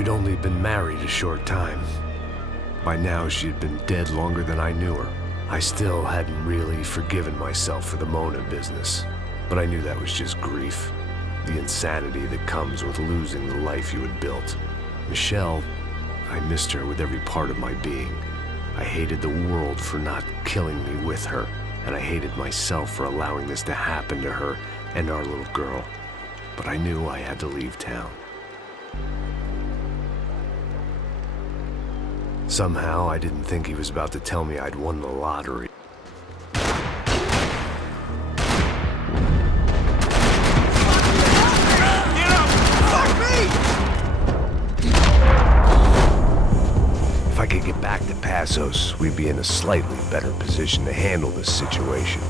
We'd only been married a short time. By now, she had been dead longer than I knew her. I still hadn't really forgiven myself for the Mona business, but I knew that was just grief. The insanity that comes with losing the life you had built. Michelle, I missed her with every part of my being. I hated the world for not killing me with her, and I hated myself for allowing this to happen to her and our little girl. But I knew I had to leave town. Somehow, I didn't think he was about to tell me I'd won the lottery. If I could get back to Passos, we'd be in a slightly better position to handle this situation.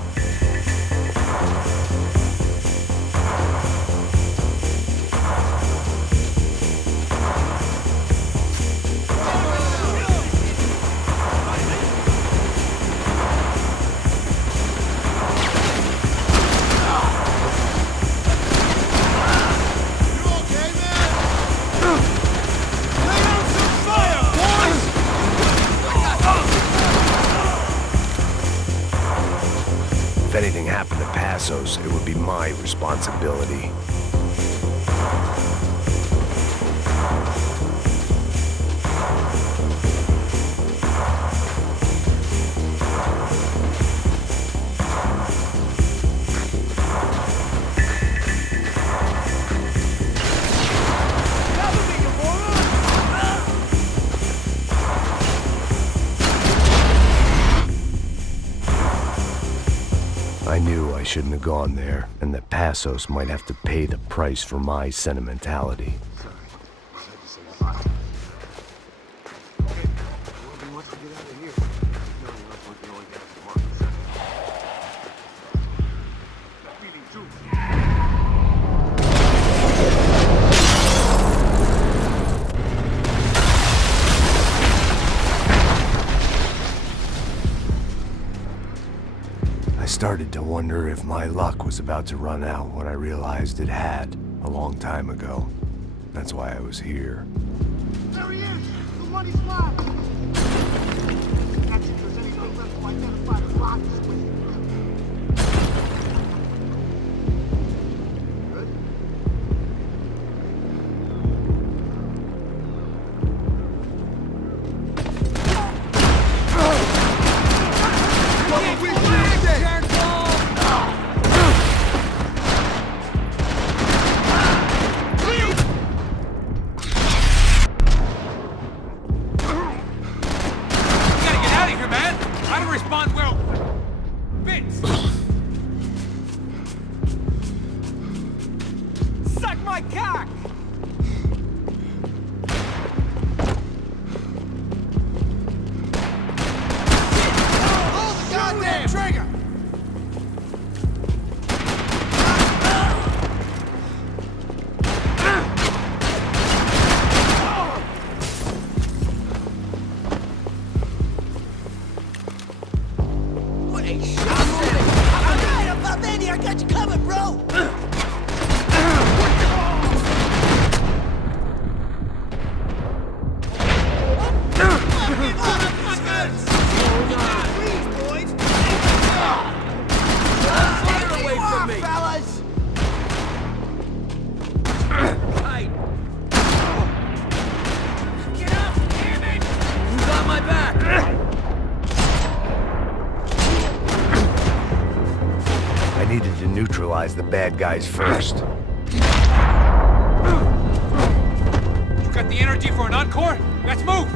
If anything happened to Passos, it would be my responsibility. I knew I shouldn't have gone there, and that Passos might have to pay the price for my sentimentality. I started to wonder if my luck was about to run out when I realized it had a long time ago. That's why I was here. There he is! The money's mine! Catch if there's anything left to identify the rockets with. Good? I needed to neutralize the bad guys first. You got the energy for an encore? Let's move!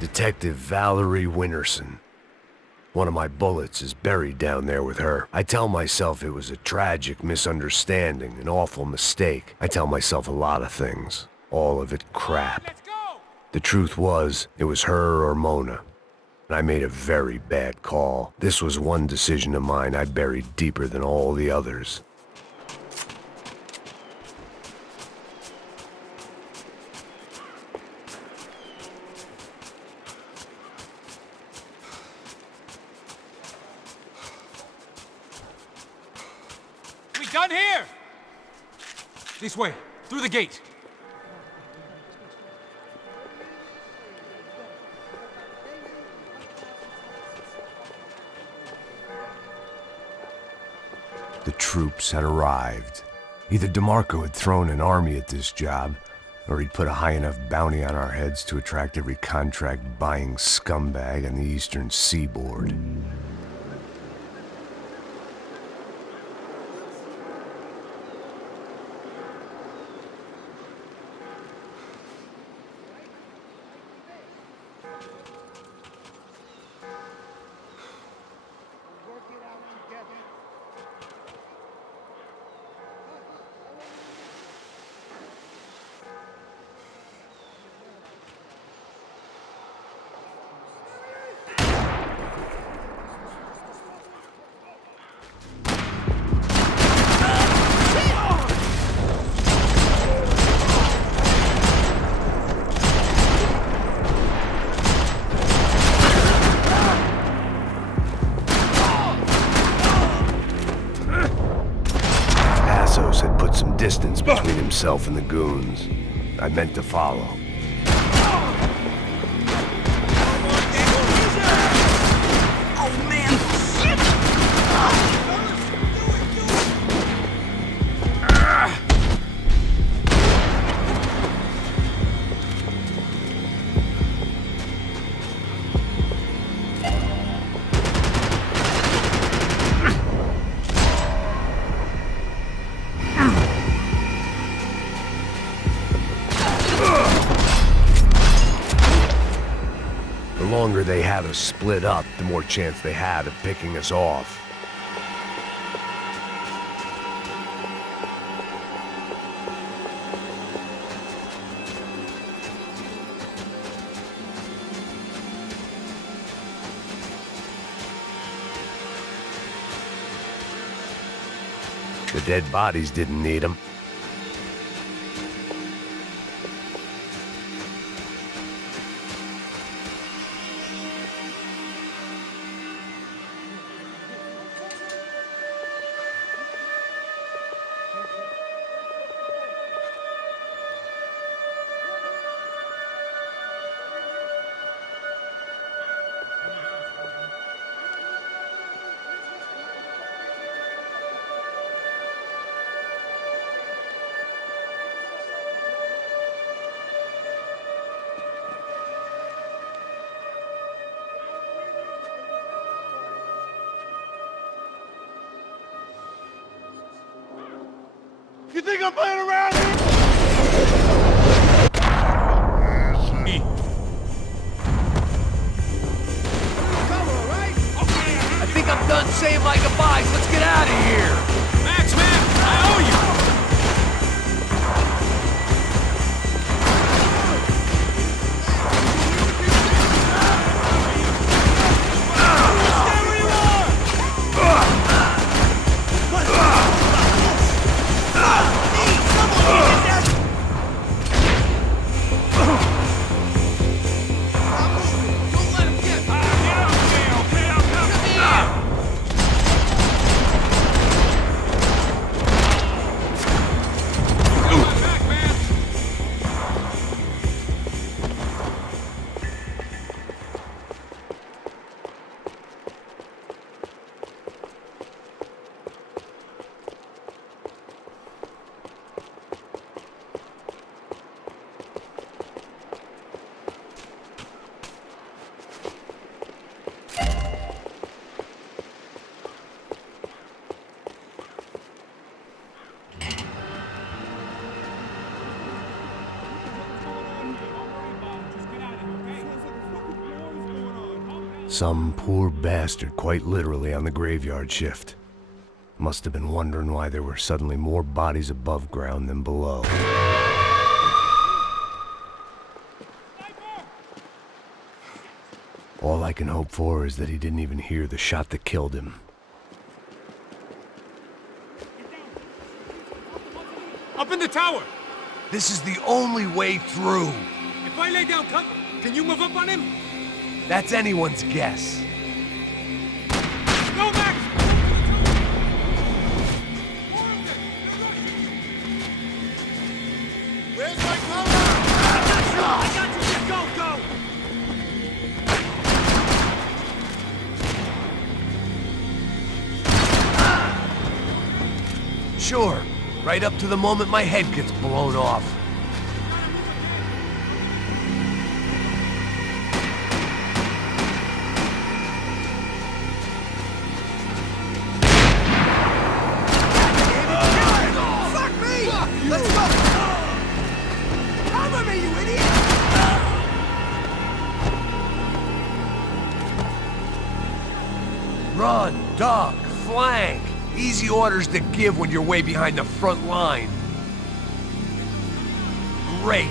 Detective Valerie Winterson. One of my bullets is buried down there with her. I tell myself it was a tragic misunderstanding, an awful mistake. I tell myself a lot of things. All of it crap. Let's go! The truth was, it was her or Mona. And I made a very bad call. This was one decision of mine I buried deeper than all the others. gun here! This way, through the gate. The troops had arrived. Either DeMarco had thrown an army at this job, or he'd put a high enough bounty on our heads to attract every contract-buying scumbag on the eastern seaboard. Had put some distance between himself and the goons. I meant to follow. Oh man, shit! The longer they have us split up, the more chance they have of picking us off. The dead bodies didn't need them. You think I'm playing around here? I think I'm done saying my goodbyes. Let's get out of here. Max, man, I owe you! Some poor bastard quite literally on the graveyard shift. Must have been wondering why there were suddenly more bodies above ground than below. All I can hope for is that he didn't even hear the shot that killed him. Up in the tower! This is the only way through. If I lay down cover, can you move up on him? That's anyone's guess. Go, Max! Sure, right up to the moment my head gets blown off. Fuck me! Let's go! Cover me, you idiot! Run, duck, flank. Easy orders to give when you're way behind the front line. Great.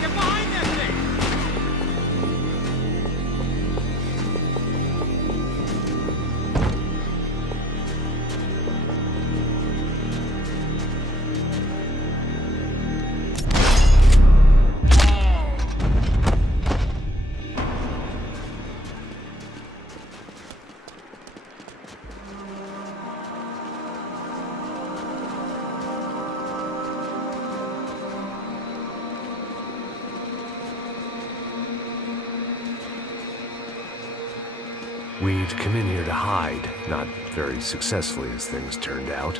Get behind that thing! We'd come in here to hide, not very successfully as things turned out.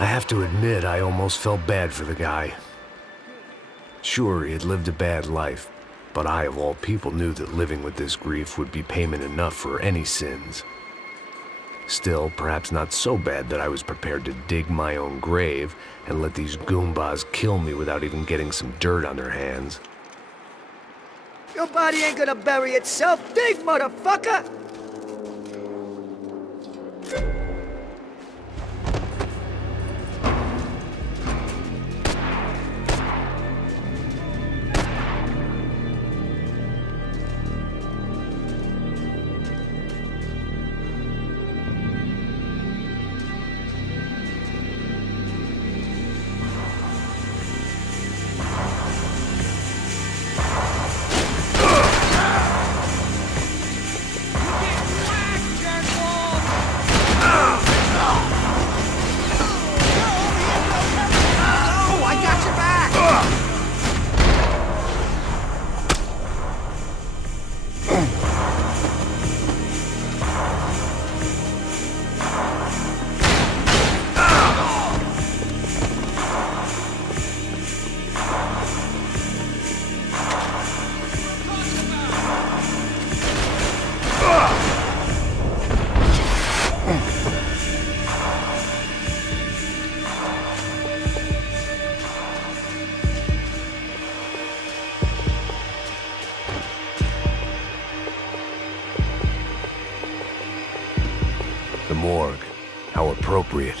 I have to admit, I almost felt bad for the guy. Sure, he had lived a bad life, but I, of all people, knew that living with this grief would be payment enough for any sins. Still, perhaps not so bad that I was prepared to dig my own grave and let these goombas kill me without even getting some dirt on their hands. Your body ain't gonna bury itself. Dig, motherfucker! The morgue. How appropriate.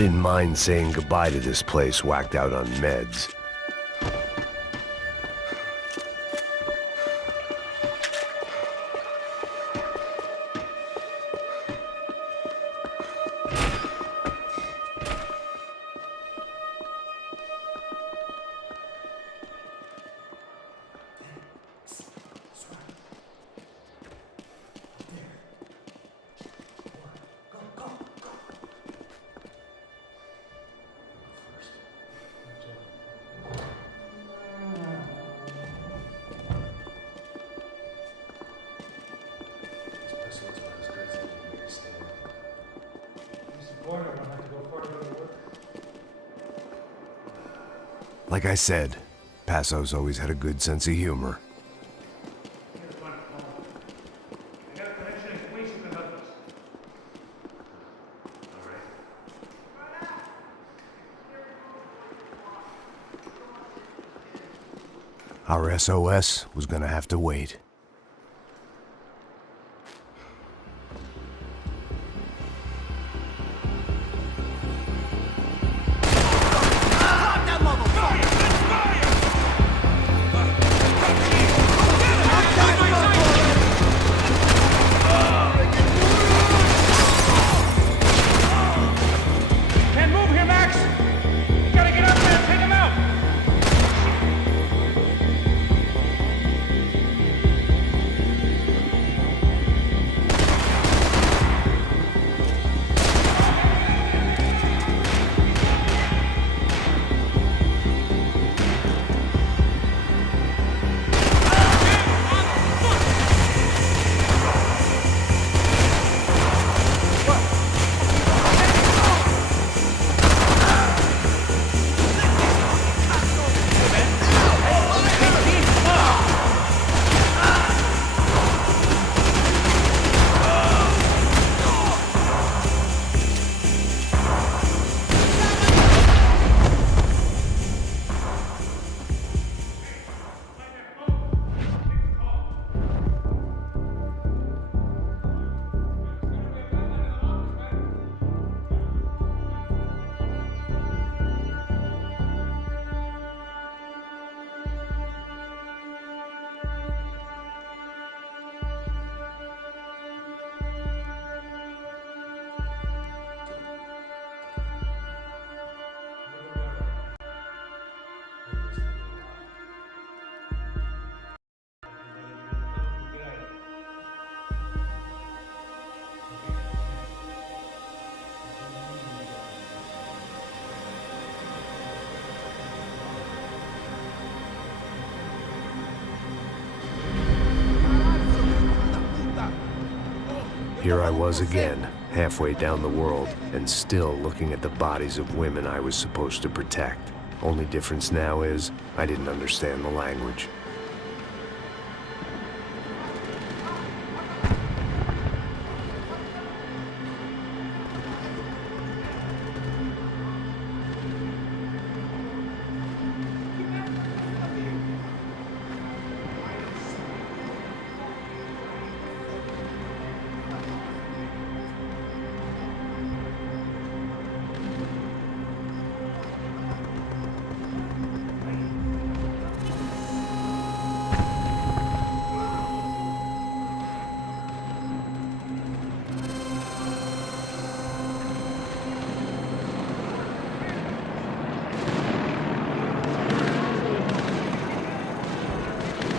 didn't mind saying goodbye to this place whacked out on meds. Like I said, Passo's always had a good sense of humor. Our SOS was gonna have to wait. Here I was again, halfway down the world, and still looking at the bodies of women I was supposed to protect. Only difference now is, I didn't understand the language.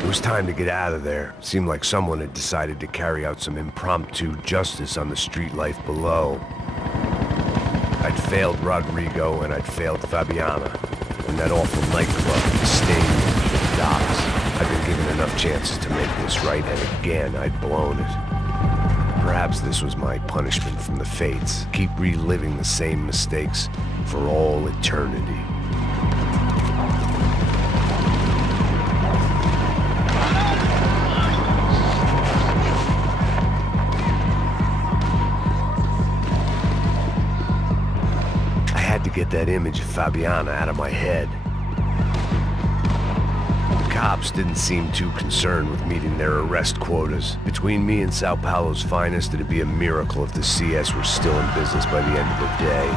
It was time to get out of there. Seemed like someone had decided to carry out some impromptu justice on the street life below. I'd failed Rodrigo and I'd failed Fabiana. And that awful nightclub, the Sting, the docks. I'd been given enough chances to make this right, and again I'd blown it. Perhaps this was my punishment from the fates. Keep reliving the same mistakes for all eternity. Get that image of Fabiana out of my head. The cops didn't seem too concerned with meeting their arrest quotas. Between me and São Paulo's finest, it'd be a miracle if the CS were still in business by the end of the day.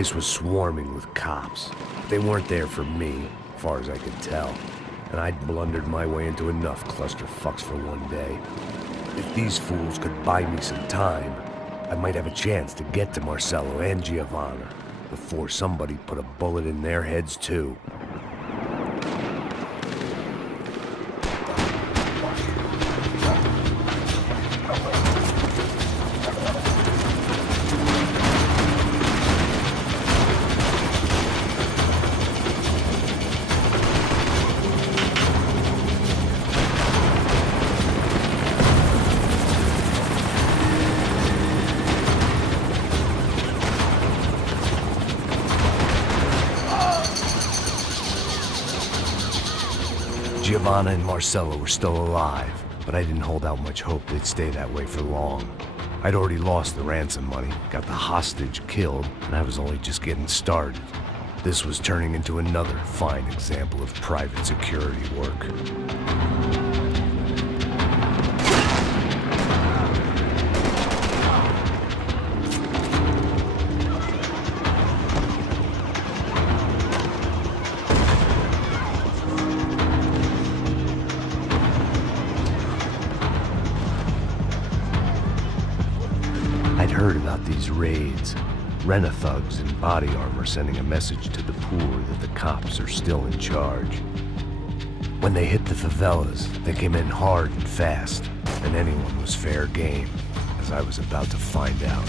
place was swarming with cops. They weren't there for me, as far as I could tell. And I'd blundered my way into enough clusterfucks for one day. If these fools could buy me some time, I might have a chance to get to Marcello and Giovanna before somebody put a bullet in their heads too. Giovanna and Marcello were still alive, but I didn't hold out much hope they'd stay that way for long. I'd already lost the ransom money, got the hostage killed, and I was only just getting started. This was turning into another fine example of private security work. I'd heard about these raids. Rent-a-thugs in body armor sending a message to the poor that the cops are still in charge. When they hit the favelas, they came in hard and fast, and anyone was fair game, as I was about to find out.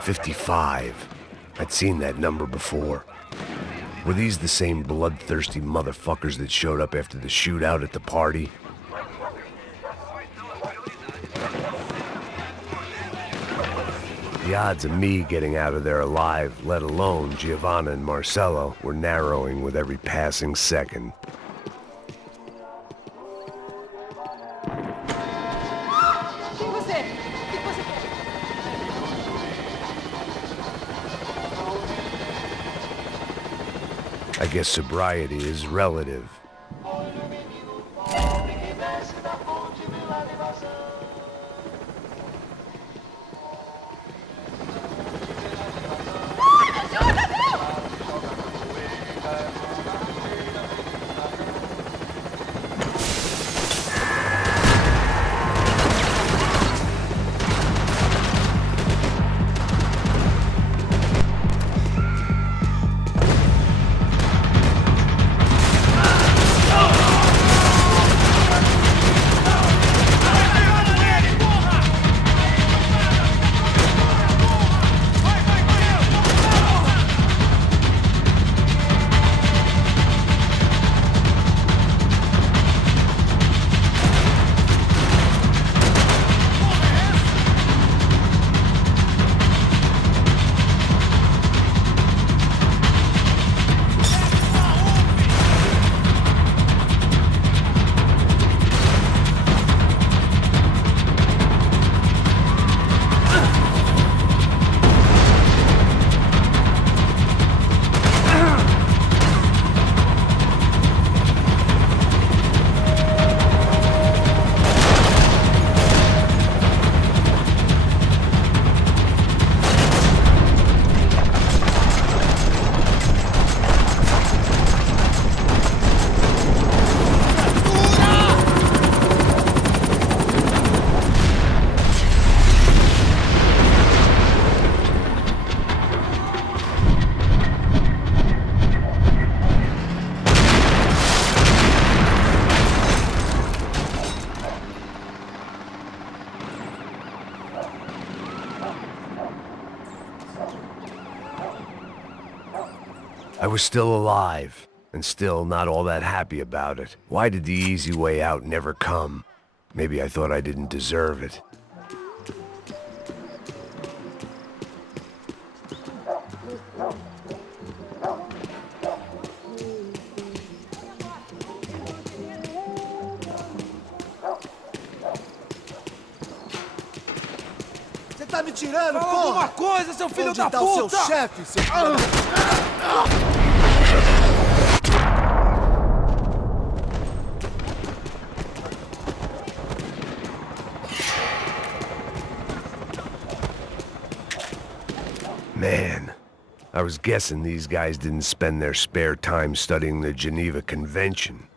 "55. I'd seen that number before. Were these the same bloodthirsty motherfuckers that showed up after the shootout at the party? The odds of me getting out of there alive, let alone Giovanna and Marcello, were narrowing with every passing second. I guess sobriety is relative. was still alive, and still not all that happy about it. Why did the easy way out never come? Maybe I thought I didn't deserve it. Você tá me tirando, Fala alguma coisa, seu filho Onde da tá o seu puta! chefe, seu... Man, I was guessing these guys didn't spend their spare time studying the Geneva Convention.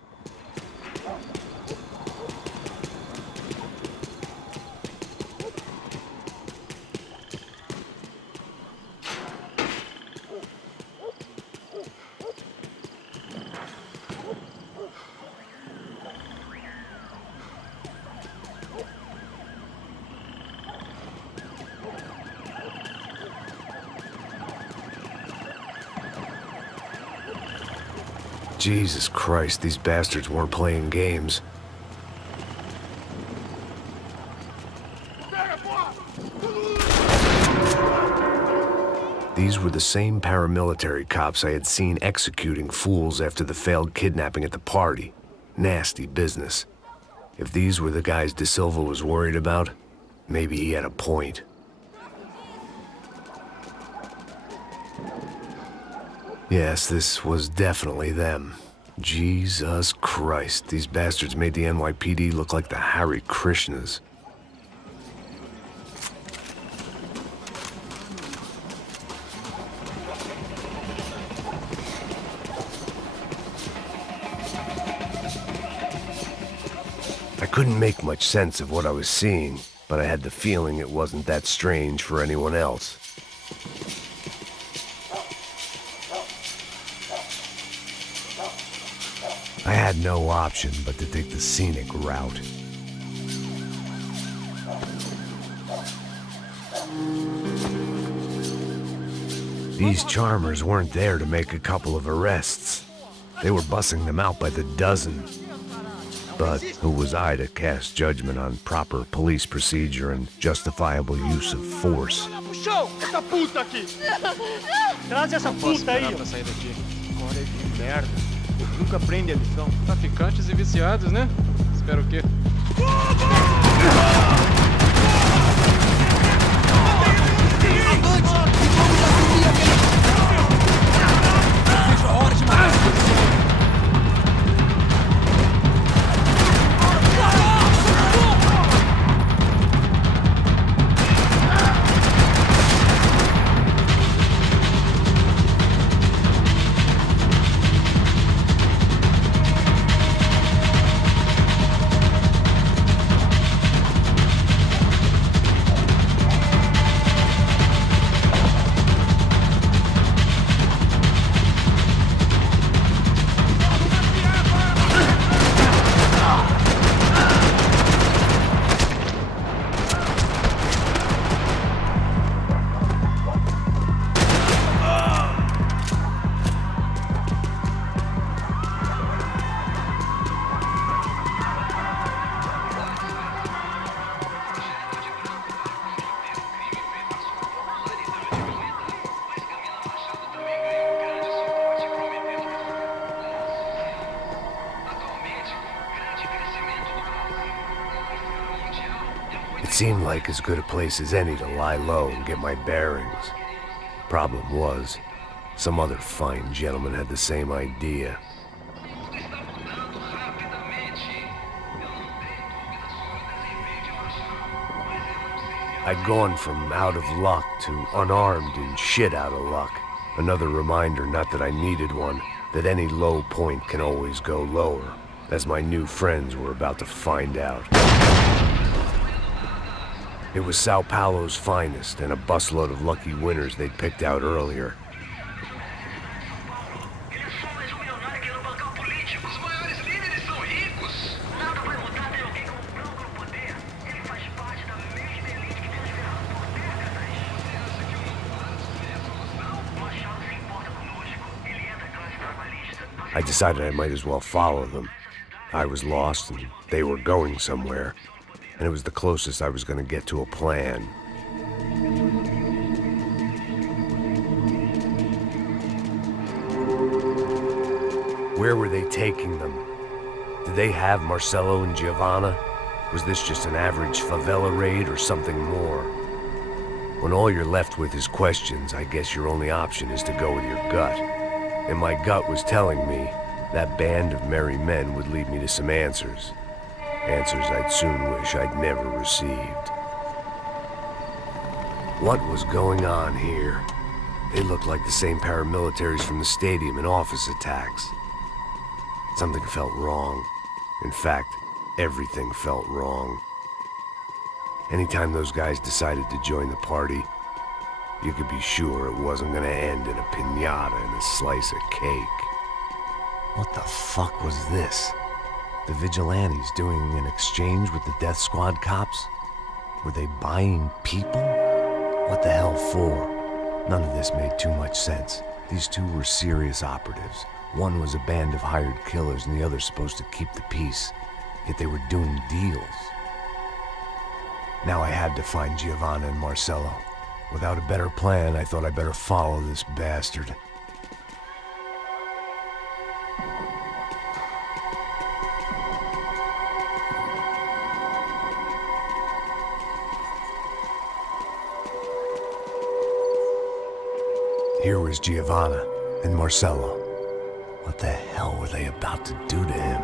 Jesus Christ, these bastards weren't playing games. These were the same paramilitary cops I had seen executing fools after the failed kidnapping at the party. Nasty business. If these were the guys De Silva was worried about, maybe he had a point. Yes, this was definitely them. Jesus Christ, these bastards made the NYPD look like the Hare Krishnas. I couldn't make much sense of what I was seeing, but I had the feeling it wasn't that strange for anyone else. I had no option but to take the scenic route. These charmers weren't there to make a couple of arrests. They were bussing them out by the dozen. But who was I to cast judgment on proper police procedure and justifiable use of force? Puxão! Essa puta aqui! Traz essa puta aí! Pra sair daqui. Olha que merda. Nunca aprende a lição. Traficantes e viciados, né? Espero o quê? Vejo a hora de matar essa pessoa. It seemed like as good a place as any to lie low and get my bearings. Problem was, some other fine gentleman had the same idea. I'd gone from out of luck to unarmed and shit out of luck. Another reminder, not that I needed one, that any low point can always go lower, as my new friends were about to find out. It was São Paulo's finest and a busload of lucky winners they'd picked out earlier. I decided I might as well follow them. I was lost and they were going somewhere, and it was the closest I was going to get to a plan. Where were they taking them? Did they have Marcelo and Giovanna? Was this just an average favela raid or something more? When all you're left with is questions, I guess your only option is to go with your gut. And my gut was telling me that band of merry men would lead me to some answers. Answers I'd soon wish I'd never received. What was going on here? They looked like the same paramilitaries from the stadium in office attacks. Something felt wrong. In fact, everything felt wrong. Anytime those guys decided to join the party, you could be sure it wasn't gonna end in a piñata and a slice of cake. What the fuck was this? The vigilantes doing an exchange with the death squad cops? Were they buying people? What the hell for? None of this made too much sense. These two were serious operatives. One was a band of hired killers and the other supposed to keep the peace. Yet they were doing deals. Now I had to find Giovanna and Marcelo. Without a better plan, I thought I'd better follow this bastard. Here was Giovanna and Marcelo. What the hell were they about to do to him?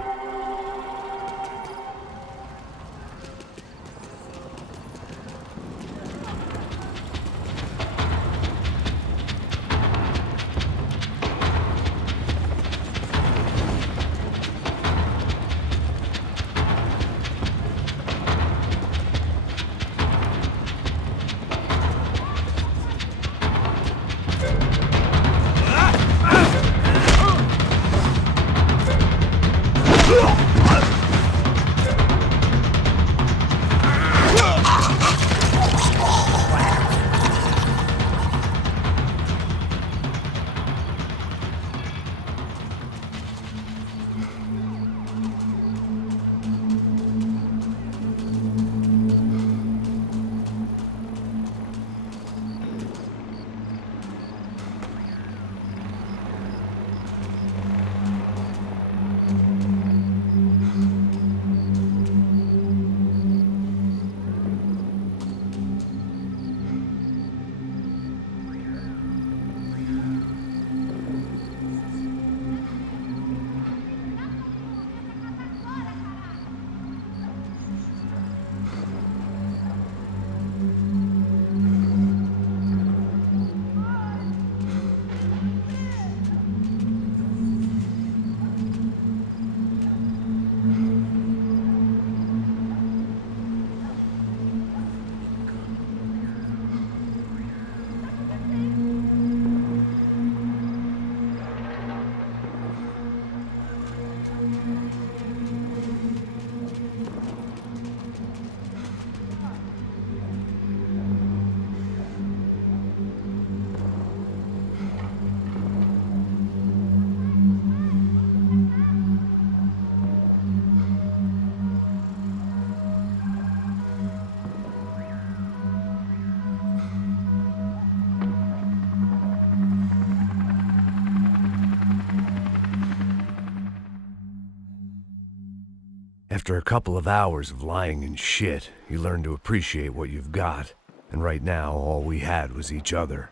After a couple of hours of lying in shit, you learn to appreciate what you've got. And right now, all we had was each other.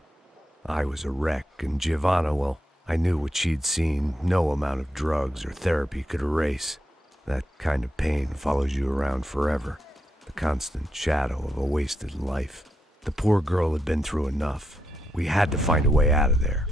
I was a wreck, and Giovanna, well, I knew what she'd seen no amount of drugs or therapy could erase. That kind of pain follows you around forever. The constant shadow of a wasted life. The poor girl had been through enough. We had to find a way out of there.